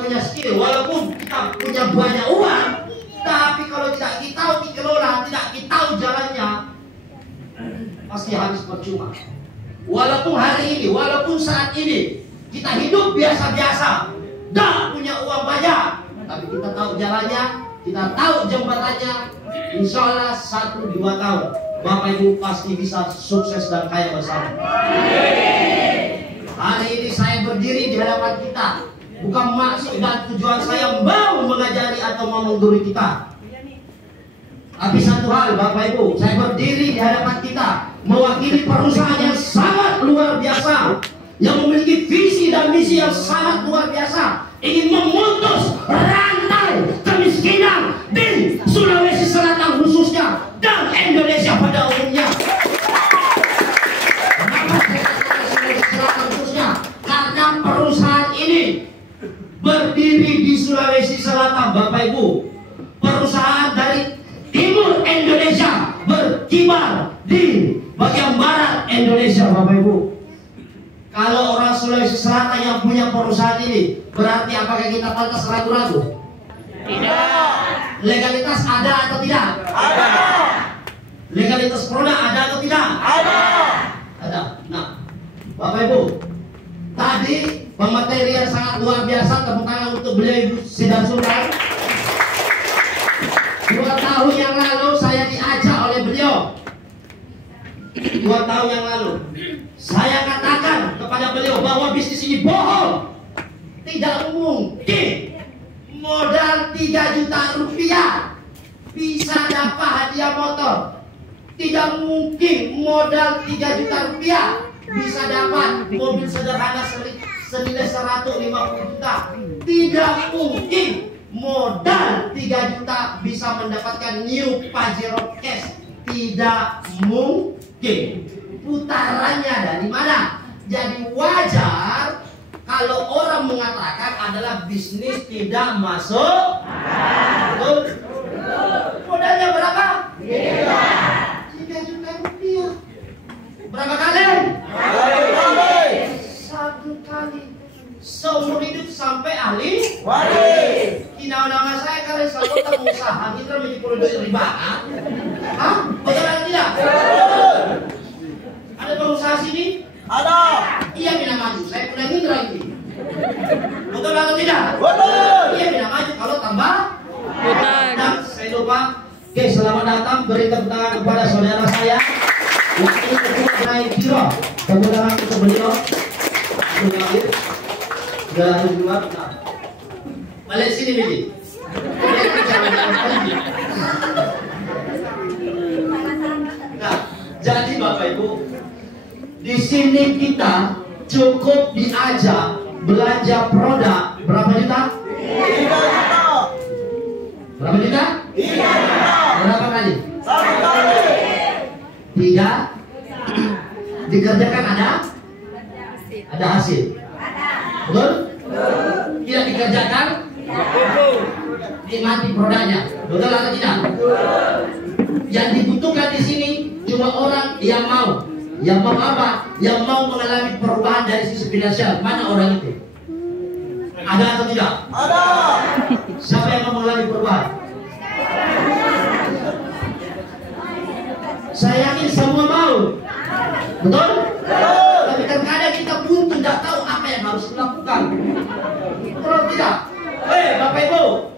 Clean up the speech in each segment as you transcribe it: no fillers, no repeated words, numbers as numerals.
punya skill, walaupun kita punya banyak uang, tapi kalau tidak kita dikelola, tidak kita jalannya, pasti habis percuma. Walaupun hari ini, walaupun saat ini kita hidup biasa-biasa, tidak punya uang banyak, tapi kita tahu jalannya, kita tahu jembatannya, insya Allah 1-2 tahun Bapak Ibu pasti bisa sukses dan kaya bersama. Hari ini saya berdiri di hadapan kita, bukan maksud dan tujuan saya mau mengajari atau mau menggurui kita. Tapi satu hal Bapak Ibu, saya berdiri di hadapan kita mewakili perusahaan yang sangat luar biasa, yang memiliki visi dan misi yang sangat luar biasa, ingin memutus rantai kemiskinan di Sulawesi Selatan khususnya dan Indonesia pada umumnya. Kenapa saya katakan Sulawesi Selatan khususnya? Karena perusahaan ini berdiri di Sulawesi Selatan, Bapak Ibu. Perusahaan dari timur Indonesia berkibar di bagian barat Indonesia, Bapak Ibu. Kalau orang Sulawesi Selatan yang punya perusahaan ini, berarti apakah kita pantas ragu-ragu? Tidak. Legalitas ada atau tidak? Ada. Legalitas produk ada atau tidak? Ada. Ada. Nah, Bapak Ibu, tadi pemateri yang sangat luar biasa, tepuk tangan untuk beliau Ibu Sidar Sultan. 2 tahun yang lalu saya diajak oleh beliau. 2 tahun yang lalu saya katakan kepada beliau bahwa bisnis ini bohong. Tidak mungkin modal 3 juta rupiah bisa dapat hadiah motor. Tidak mungkin modal 3 juta rupiah bisa dapat mobil sederhana senilai 150 juta. Tidak mungkin modal 3 juta bisa mendapatkan new Pajero cash. Tidak mungkin. Putarannya dari mana? Jadi wajar kalau orang mengatakan adalah bisnis tidak masuk. Betul? Modalnya berapa? 3 juta rupiah. Berapa kali? 1 kali. Seumur hidup sampai ahli waris. Nama saya karena saya pengusaha, kita menjadi produk riba. Hah? Betul atau tidak? Ada pengusaha sini? Ada. Iya bina maju, saya punya mitra ini. Betul atau tidak? Betul. Iya bina maju, kalau tambah hutang. Dan saya lupa. Oke, selamat datang, beri tepuk tangan kepada saudara saya Wakil Ketua Gerai Biro. Tepuk tangan untuk beliau. Sudah harus keluar. Balik sini Bibi. Nah, jadi Bapak Ibu, di sini kita cukup diajak belanja produk berapa juta? 3 juta. Berapa juta? 3 juta. Berapa kali? 1 kali. 3. Dikerjakan ada hasil. Betul? Tidak dikerjakan nikmati produknya. Betul atau tidak? Yang dibutuhkan di sini cuma orang yang mau. Yang mau apa? Yang mau mengalami perubahan dari sisi finansial. Mana orang itu? Ada atau tidak? Ada. Siapa yang mau mengalami perubahan? Saya yakin semua mau. Betul? Tapi kadang-kadang kita buntu, tidak tahu apa yang harus dilakukan. Betul atau tidak? Bapak Ibu,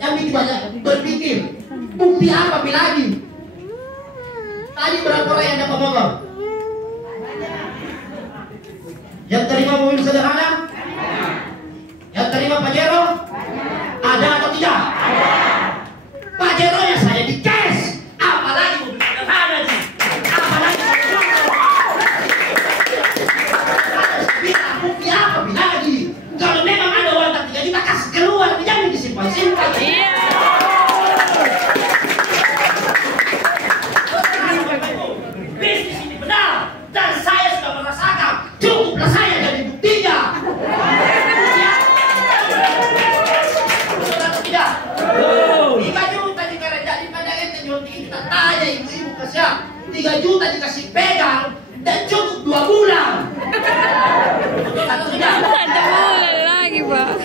yang bikin banyak berpikir, bukti apa lagi? Tadi berapa orang yang dapat motor? Yang terima mobil sederhana? Yang terima Pajero? Ada atau tidak? Pajero nya saya di cash, apalagi mobil sederhana nih. Apalagi bukti apa lagi? Kalau memang ada uang 3 juta kasih keluar, jangan disimpan-simpan. Iya. Bisnis ini benar dan saya sudah merasakan. Cukuplah saya jadi buktinya. Betul atau tidak? 3 juta dikerendah pada ente nyonti kita tanya ibu-ibu kasihan. 3 juta dikasih pegang dan cukup 2 bulan. Betul atau tidak? 1 bulan lagi, Pak.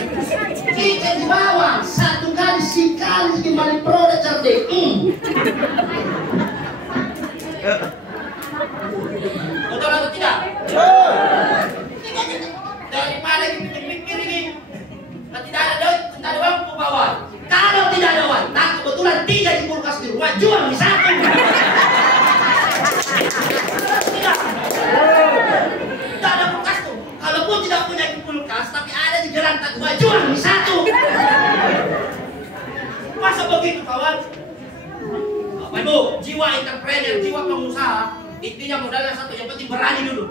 jiwa entrepreneur, jiwa pengusaha, intinya modalnya satu, yang penting berani dulu.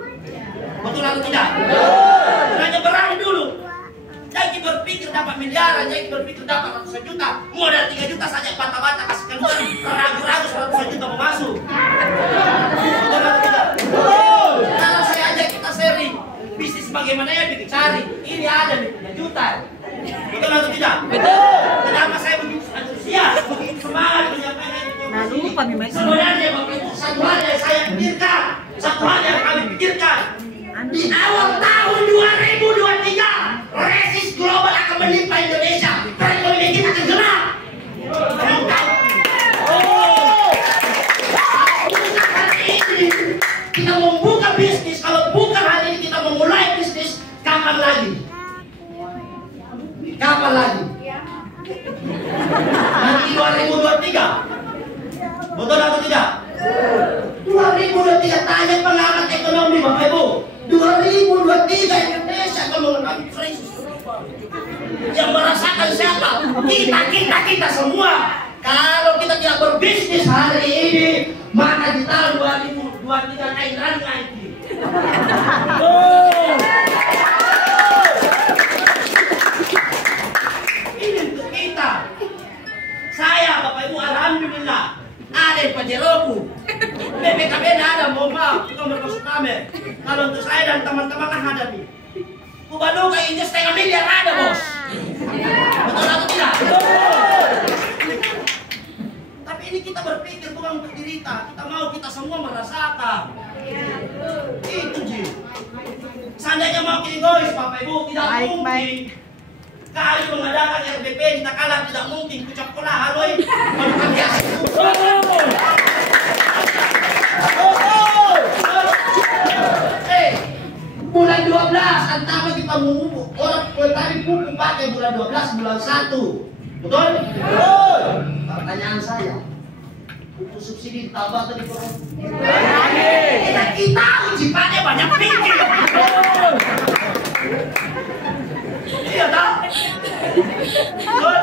Betul atau tidak? Hanya berani dulu. Jangan berpikir dapat miliaran, jangan berpikir dapat ratusan juta. Modal 3 juta saja bata-bata kasih keluar, ragu-ragu ratusan juta mau masuk. Betul atau tidak? Kalau saya ajak kita sharing bisnis bagaimana ya bikin cari, ini ada nih 3 juta. Betul atau tidak? Betul. Kenapa saya begitu antusias, begitu semangat menyampaikan informasi? Sebenarnya Bapak Ibu, satu hal yang saya pikirkan, satu hal yang kami pikirkan. Di awal tahun 2023, resesi global akan menimpa Indonesia. Perekonomian kita akan gerak. Kamu tahu? Hari ini kita membuka bisnis. Kalau bukan hari ini kita memulai bisnis, kapan lagi? Kapan lagi? Nanti 2023. Betul atau tidak? 2023, tanya pengamat ekonomi Bapak Ibu. 2023 Indonesia akan mengalami krisis. Yang merasakan siapa? Kita semua. Kalau kita tidak berbisnis hari ini, maka di tahun 2023 kain lagi. Ini untuk kita. Saya Bapak Ibu, alhamdulillah ada yang pajeroku. BPKB ada, mohon maaf, bukan bermaksud pamer. Kalau untuk saya dan teman-teman hadapi, Kubaluka ini 1,5 miliar ada, bos. Betul atau tidak? Tapi ini kita berpikir bukan untuk diri kita mau kita semua merasakan. Itu Ji. Seandainya mau egois Bapak Ibu, tidak mungkin. Kali mengadakan RDP kita kalah, tidak mungkin kucap kolah haloi. Bukan biasa. Bulan 12 antara kita mengumpul orang petani pupuk pakai bulan 12 bulan 1. Betul? Betul. Pertanyaan saya, pupuk subsidi ditambah atau dikurang? Kita uji pakai banyak pikir. Iya tak? Betul?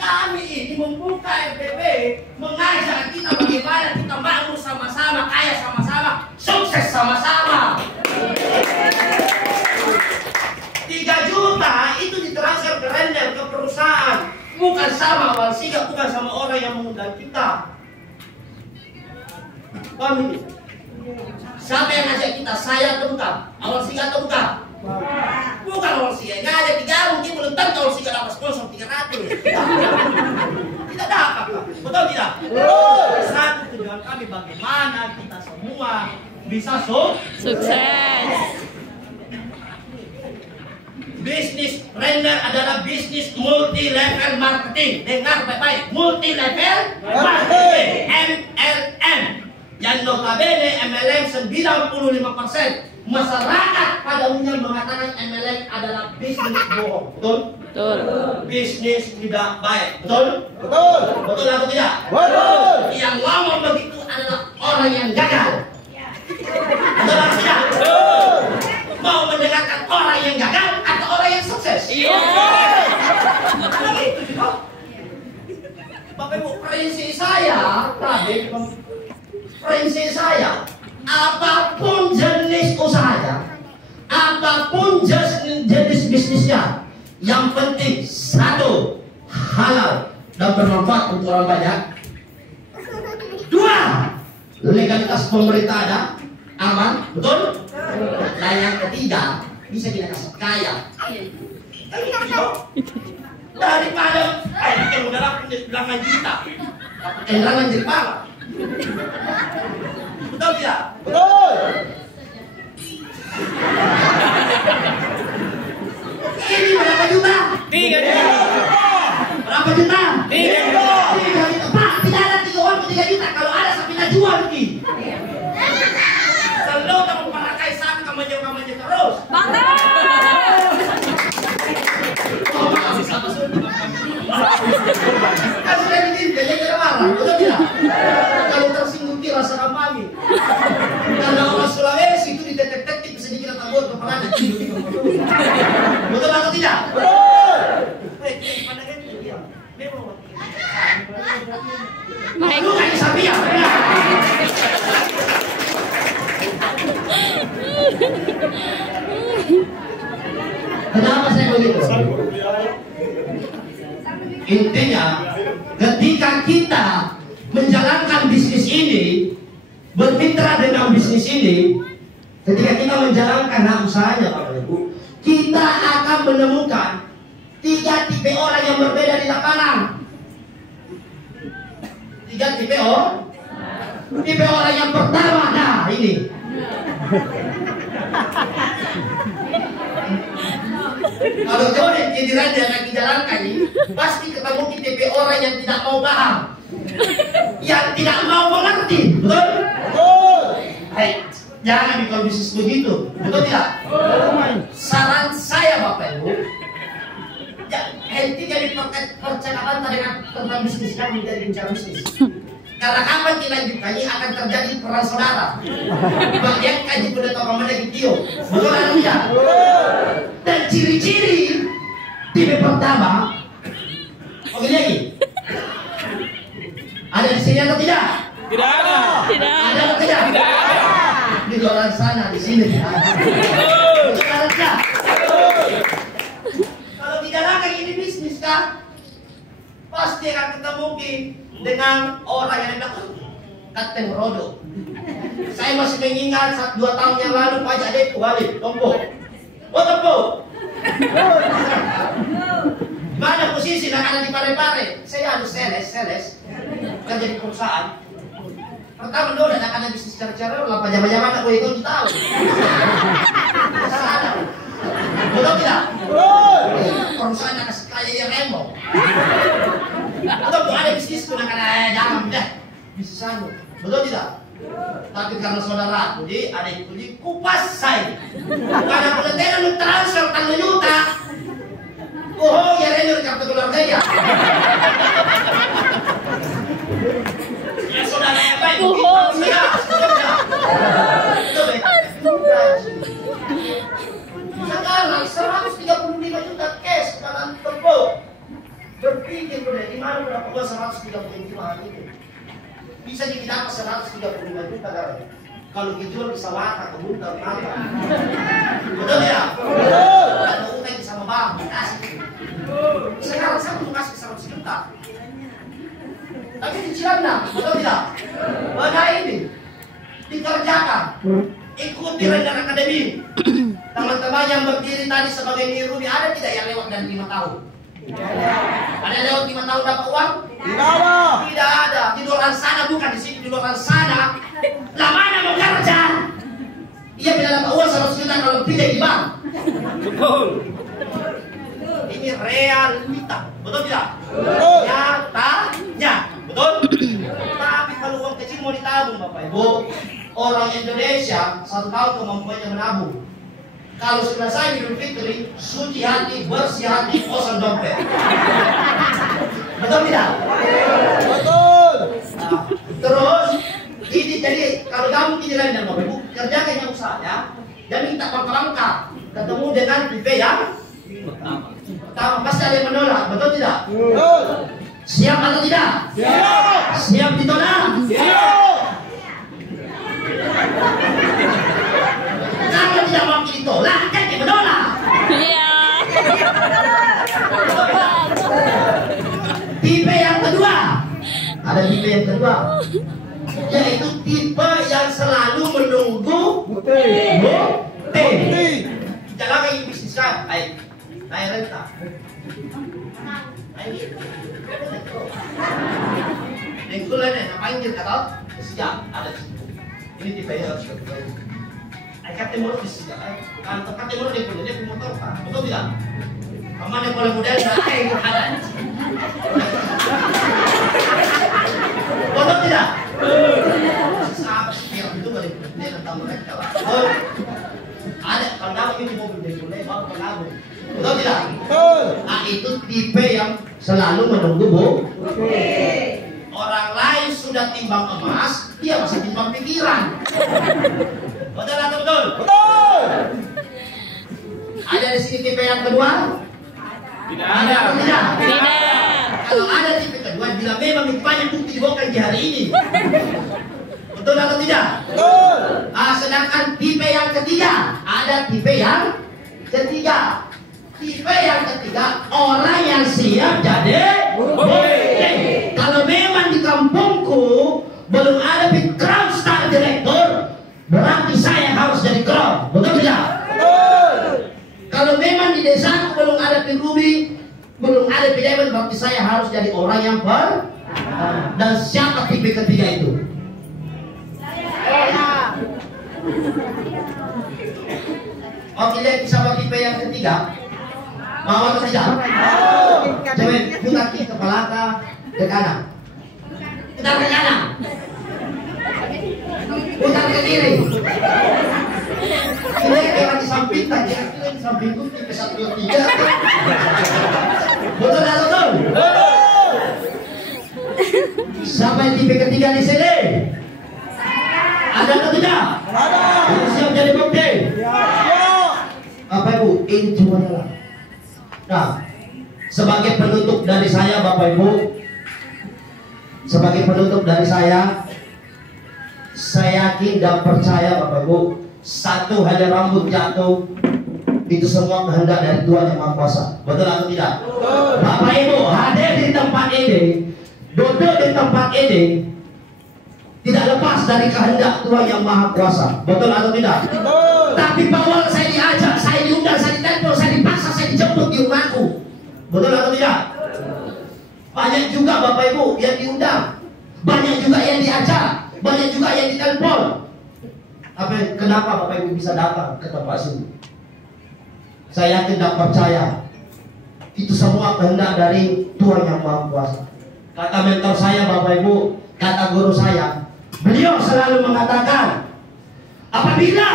Kami ini membuka RPP, mengajak kita bagaimana kita bangun sama-sama, kaya sama-sama, sukses sama-sama. 3 juta itu ditransfer ke render ke perusahaan, bukan sama awal siga, bukan sama orang yang mengundang kita. Kami, siapa yang ngajak kita? Saya atau bukan? Awal siga atau bukan? Bukan awal siga, ngajak 3 mungkin belum tentu awal siga dapat sponsor 300. Tidak dapat, betul tidak? Betul. Satu tujuan kami bagaimana kita semua bisa sukses. Bisnis render adalah bisnis multi level marketing. Dengar baik-baik, multi level marketing, MLM. Yang notabene MLM 95% masyarakat pada umumnya mengatakan MLM adalah bisnis bohong. Betul? Betul. Bisnis tidak baik. Betul? Betul. Betul atau tidak? Betul. Yang ngomong begitu adalah orang yang gagal. Betul atau tidak? Betul. Mau mendengarkan orang yang gagal atau orang yang sukses? Iya. Itu juga. Bapak Ibu, prinsip saya tadi, prinsip saya, apapun jenis usahanya, apapun jenis bisnisnya, yang penting satu, halal dan bermanfaat untuk orang banyak. 2, legalitas pemerintah ada, aman, betul? Nah yang ketiga, bisa kita kasih kaya. Daripada yang udah laku bilangan juta, bilangan Jepang. Betul tidak? Betul. Ini berapa juta? 3 juta. Berapa juta? 3 juta. 3 juta. Pak, tidak ada 3 orang 3 juta. Kalau ada sampai kita jual nih. Selalu kamu pakai saat kamu terus. Bang. Sama sudah. Kan sudah ditindak, jadi marah. Betul tidak? Kalau tersinggung rasa kami. Karena orang Sulawesi itu didetek-detek bisa dikira tabur kepala. Betul atau tidak? Betul. Kenapa saya begitu? Intinya, ketika kita menjalankan bisnis ini, bermitra dengan bisnis ini, ketika kita menjalankan usahanya, Bapak Ibu, kita akan menemukan 3 tipe orang yang berbeda di lapangan. 3 tipe orang. Tipe orang yang pertama, nah ini. Kalau jodoh kindiran yang akan dijalankan ini, pasti ketemu tipe orang yang tidak mau paham, yang tidak mau mengerti, betul? Betul. Hai, jangan bikin bisnis begitu, betul tidak? Saran saya Bapak Ibu, henti jadi percakapan tentang bisnis kan menjadi bicara bisnis. Karena kapan dilanjutkannya akan terjadi perang saudara. Bagian kaji pendeta lagi Tio, betul atau tidak? Dan ciri-ciri tipe pertama, oke lagi. Ada di sini atau tidak? Tidak ada. Tidak. Ada atau tidak? Tidak ada. Di luar sana, di sini tidak ada. Betul atau tidak? Kalau tidak ada ini bisnis kan, pasti akan ketemu dengan orang yang bilang Kapten Rodo. Saya masih mengingat 2 tahun yang lalu Pak Jadek balik Tompo. Oh Tompo. Mana posisi nak ada di Pare-Pare? Saya harus sales kerja di perusahaan. Pertama dulu nak ada bisnis cara-cara lah pajama-pajama aku itu tahu. Betul tidak? Perusahaan yang kasih kaya yang remo. Atau ada bisnis pun akan jangan dah bisnis anu, betul tidak? Tapi karena saudara jadi ada itu di kupas saya. Karena pelatih lu transfer 3 juta. Oh ya renur kartu keluarga ya. Ya saudara yang baik. Sekarang 135 juta cash dalam tembok. Berpikir udah di mana berapa gua 135 hari itu bisa didapat 135 juta kan? Kalau dijual bisa laka kebun apa? Betul ya? Betul. Kalau utang sama bank kasih. Sekarang saya mau kasih 100 juta. Tapi cicilan dah, betul tidak? Pada ini dikerjakan. Ikuti rencana akademi. Teman-teman yang berdiri tadi sebagai Nirudi ada tidak yang lewat dan 5 tahun? Ada lewat 5 tahun dapat uang? Tidak ada. Di luar sana bukan di sini, di luar sana. Lah mana mau kerja? Ia tidak dapat uang 100 juta kalau pinjam di bank. Betul. Ini realita, betul tidak? Betul. Nyatanya, betul? Tapi kalau uang kecil mau ditabung Bapak Ibu, orang Indonesia 1 tahun kemampuannya menabung. Kalau sudah saya Idul Fitri, suci hati, bersih hati, kosong dompet. Betul tidak? Betul. Nah, terus, ini jadi kalau kamu tidak lain dan Bapak Ibu, kerjakan yang usahanya, dan minta langkah ketemu dengan tipe yang pertama. Pasti ada yang menolak, betul tidak? Betul. Siap atau tidak? Siap. Siap ditolak? Siap. Kalau tidak mau ditolak, jadi menolak. Iya. Tipe yang kedua, ada tipe yang kedua, yaitu tipe yang selalu menunggu bukti. Jangan kayak bisnis kan, naik renta. Lingkungan yang panggil kata sejak ada ini tipe yang harus kita. Kata mulut bisa, kan tempat mulut dia punya dia motor kan, betul tidak? Kamu yang boleh model dah, ada. Betul tidak? Sahabat yang itu boleh dia tentang mereka lah. Ada kalau kamu ini mobil dia boleh bawa pengaruh, betul tidak? Nah itu tipe yang selalu menunggu bukti. Orang lain sudah timbang emas, dia masih timbang pikiran. Betul atau betul? Betul. Ada di sini tipe yang kedua? Tidak Ada atau tidak? Tidak. Kalau ada tipe kedua, bila memang banyak bukti dibongkar di hari ini. Betul atau tidak? Betul. Sedangkan tipe yang ketiga, ada tipe yang ketiga. Tipe yang ketiga, orang yang siap jadi bupati. Kalau memang di kampungku belum ada Crown Star Director, berarti saya harus jadi Crown. Betul tidak? Kalau memang di desaku belum ada Ruby, belum ada Diamond, berarti saya harus jadi orang yang dan siapa tipe ketiga itu? Oke, lihat sama tipe yang ketiga. Mau atau tidak? Coba putar ke kepala ke kanan. Putar ke kanan. Putar ke kiri. Ini yang di samping tadi, yang di samping itu tipe 1, 2, 3. Betul atau betul? Siapa yang tipe ketiga di sini? Ada atau tidak? Ada. Siap jadi bukti? Apa Ibu? Ini cuma adalah. Nah, sebagai penutup dari saya Bapak Ibu, sebagai penutup dari saya yakin dan percaya Bapak Ibu, satu hanya rambut jatuh itu semua kehendak dari Tuhan Yang Maha Kuasa. Betul atau tidak? Bapak Ibu hadir di tempat ini, duduk di tempat ini, tidak lepas dari kehendak Tuhan Yang Maha Kuasa. Betul atau tidak? Tapi bahwa saya diajak, saya diundang, saya ditelepon, saya dipaksa, saya dijemput di rumahku. Betul atau tidak? Banyak juga Bapak Ibu yang diundang, banyak juga yang diajak, banyak juga yang ditelepon. Kenapa Bapak Ibu bisa datang ke tempat sini? Saya yakin dan percaya itu semua kehendak dari Tuhan Yang Maha Kuasa. Kata mentor saya Bapak Ibu, kata guru saya, beliau selalu mengatakan, apabila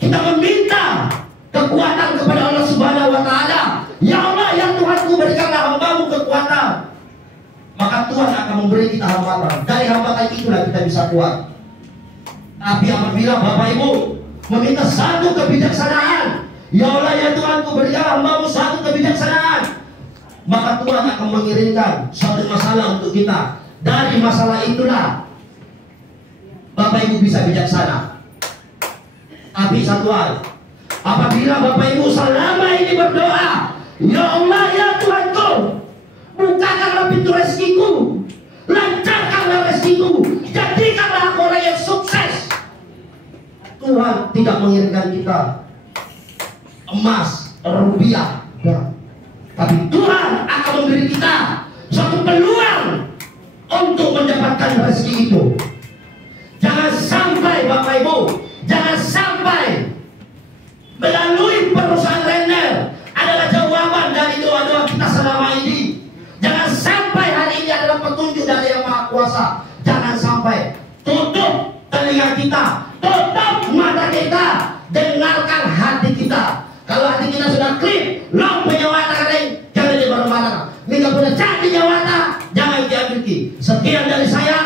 kita meminta kekuatan kepada Allah Subhanahu wa Ta'ala, ya Allah, ya Tuhanku, berikanlah hambamu kekuatan, maka Tuhan akan memberi kita hambatan. Dari hambatan itulah kita bisa kuat. Tapi apabila Bapak Ibu meminta satu kebijaksanaan, ya Allah, ya Tuhanku, berikanlah hambamu satu kebijaksanaan, maka Tuhan akan mengirimkan suatu masalah untuk kita. Dari masalah itulah Bapak Ibu bisa bijaksana. Tapi satu hal, apabila Bapak Ibu selama ini berdoa, ya Allah, ya Tuhanku, bukakanlah pintu rezekiku, lancarkanlah rezekiku, jadikanlah aku orang yang sukses, Tuhan tidak mengirimkan kita emas, rupiah, tapi Tuhan akan memberi kita suatu peluang untuk mendapatkan rezeki itu. Jangan sampai Bapak Ibu, jangan sampai melalui perusahaan Renner adalah jawaban dari doa-doa kita selama ini. Jangan sampai hari ini adalah petunjuk dari Yang Maha Kuasa. Jangan sampai tutup telinga kita, tutup mata kita, dengarkan hati kita. Kalau hati kita sudah klik, long punya wata kering, jangan dibaru mana. Mika punya cak di nyawata, jangan diambil. Sekian dari saya.